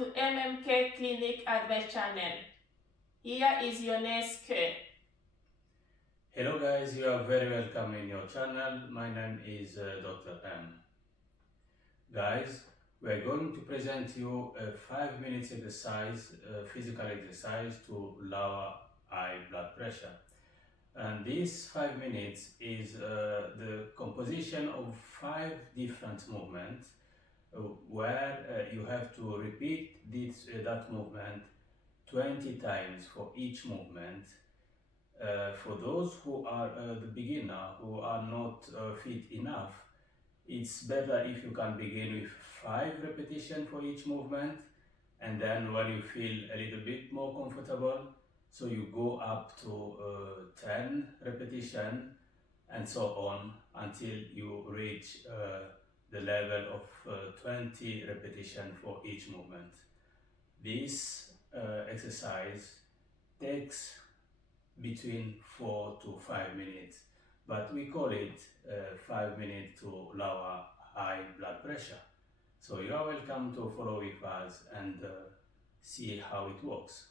to MMK Clinique Advert Channel. Here is your next care. Hello guys, you are very welcome in your channel. My name is Dr. M. Guys, we are going to present you a 5 minutes exercise, physical exercise to lower high blood pressure. And this 5 minutes is the composition of 5 different movements where you have to repeat that movement 20 times for each movement. For those who are the beginner, who are not fit enough, it's better if you can begin with 5 repetitions for each movement, and then when you feel a little bit more comfortable, so you go up to 10 repetitions and so on until you reach the level of 20 repetitions for each movement. This exercise takes between 4 to 5 minutes, but we call it 5 minutes to lower high blood pressure. So you are welcome to follow with us and see how it works.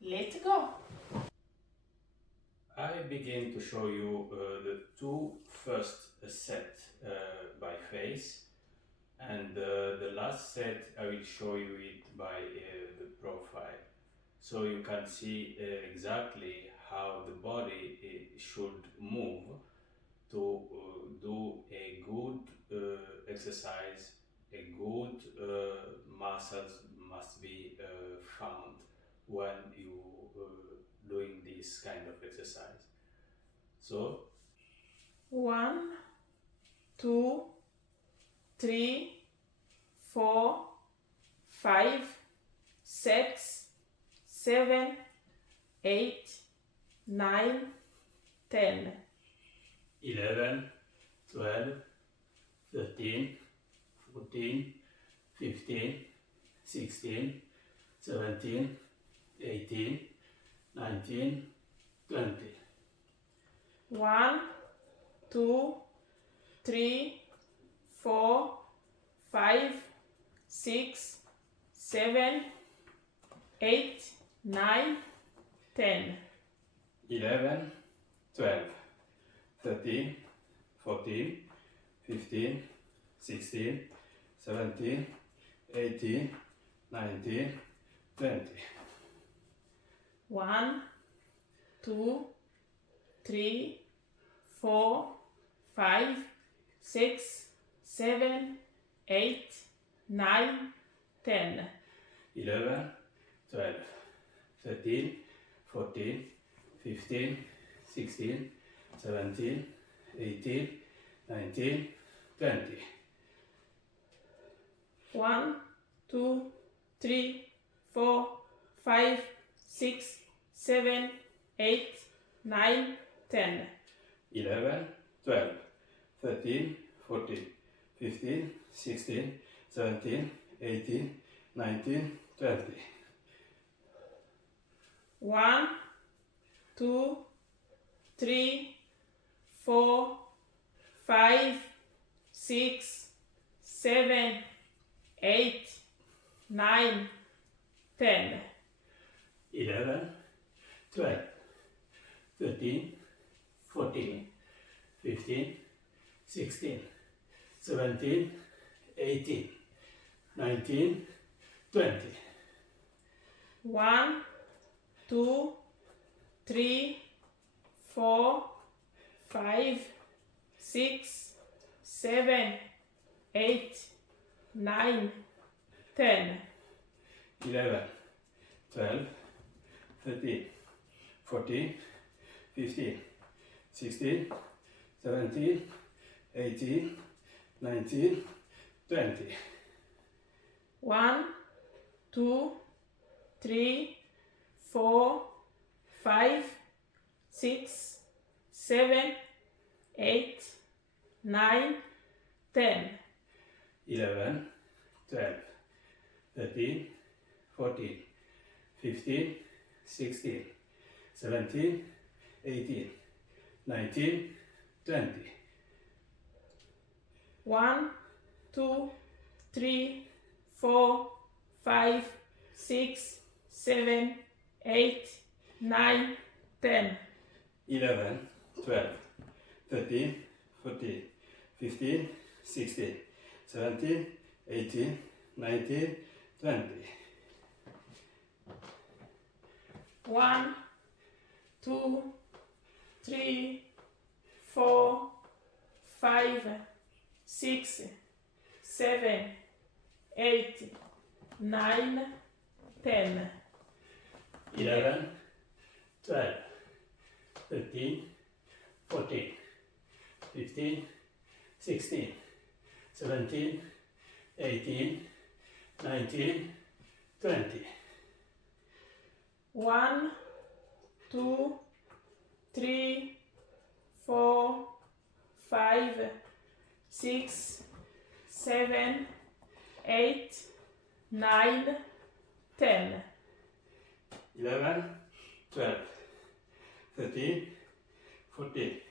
Let's go. I begin to show you the 2 first set by face, and the last set I will show you it by the profile. So you can see exactly how the body should move to do a good exercise. A good muscles must be found when you doing this kind of exercise. So 1, 2, 3, 4, 5, 6, 7, 8, 9, 10. 11, 12, 13, 14, 15, 16, 17, 18, 19, 20. 1, 2, 3, 4, 5, 6, 7, 8, 9, 10. 11, 12, 13, 14, 15, 16, 17, 18, 19, 20. 1, 2, 3, 4, 5, 6, 7, 8, 9, 10. 11, 12, 13, 14, 15, 16, 17, 18, 19, 20. 1, 2, 3, 4, 5, 6, 7, 8, 9, 10. 11, 12, 13, 14, 15, 16, 17, 18, 19, 20. 1, 2, 3, 4, 5, 6, 7, 8, 9, 10. 11, 12, 13, 14, 15, 16, 17, 18, 19, 20. 1, 2, 3, 4, 5, 6, 7, 8, 9, 10. 11, 12, 13, 14, 15, 16, 17, 18, 19, 20. 1, 2, 3, 4, 5, 6, 7, 8, 9, 10. 11, 12, 13, 14, 15, 16, 17, 18, 19, 20. 1, 2, 3, 4, 5, 6, 7, 8, 9, 10. 11, 12, 13, 14, 15, 16, 17, 18, 19, 20. 1, 2, 3, 4, 5, 6, 7, 8, 9, 10. 11, 12, 13, 14, 15, 16, 17, 18, 19, 20. 1, 2, 3, 4, 5, 6, 7, 8, 9, 10. 11, 12, 13, 14,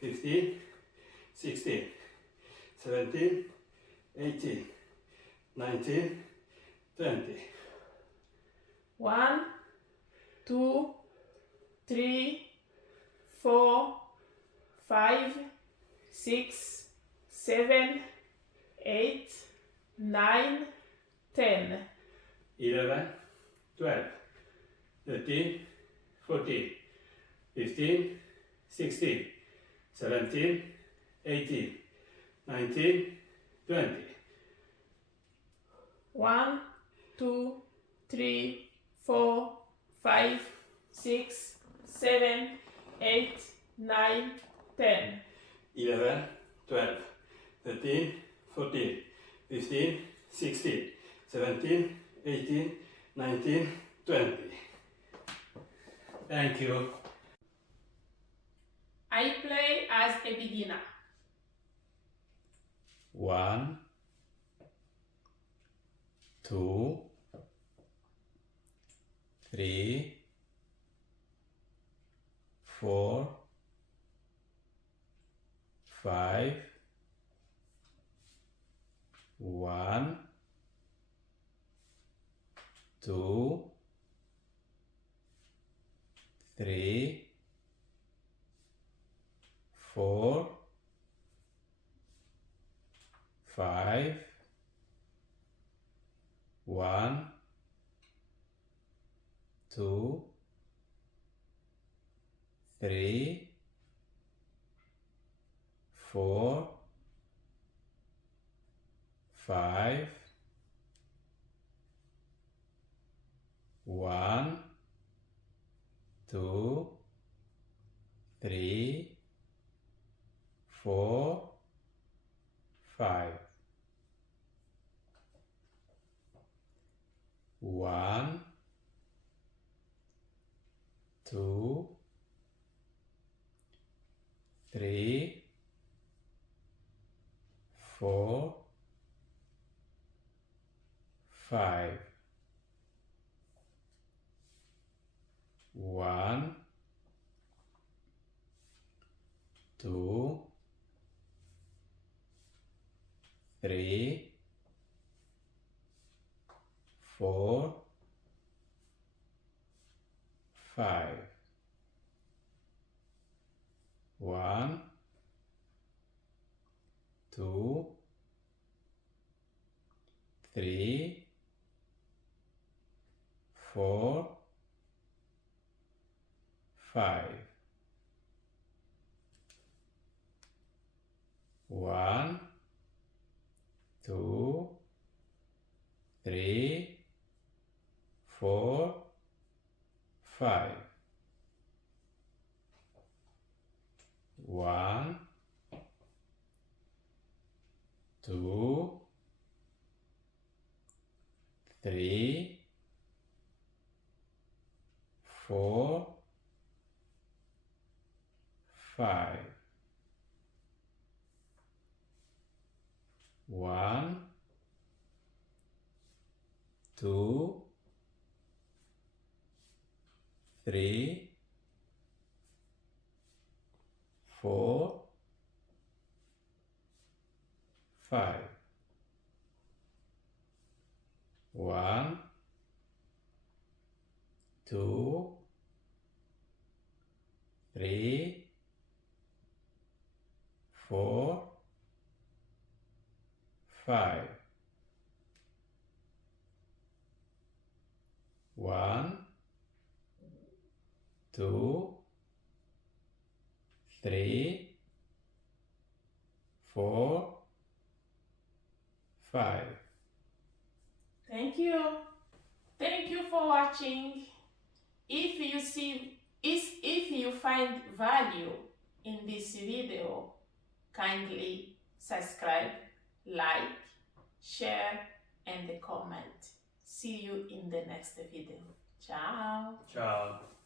15, 16, 17, 18, 19, 20. 1, 2, 3, 4, 5, 6, 7, 8, 9, 10. 11, 12, 13, 14, 15, 16, 17, 18, 19, 20. 1, 2, 3, 4, 5, 6, 7, 8, 9, 10. 11, 12, 13, 14, 15, 16, 17, 18, 19, 20. Thank you. I play as a beginner. 1, 2, 3, 4, 5, 1, 2, 3, 4, 5, 1, 2, 3, 4, 5, 1, 2, 3, 4, 5. 1, 2, 3, 4, 5. 1, 2, 3, 4, 5. 1, 2, 3, 4, 5. 1, 2, 3, 4, 5. 1, 2, 3, 4, 5. 1, 2, 3, 4, 5. 1, 2, 3, 4, 5. 1, 2, 3, 4, 5. Thank you. Thank you for watching. If you find value in this video, kindly subscribe, like, share, and comment. See you in the next video. Ciao. Ciao.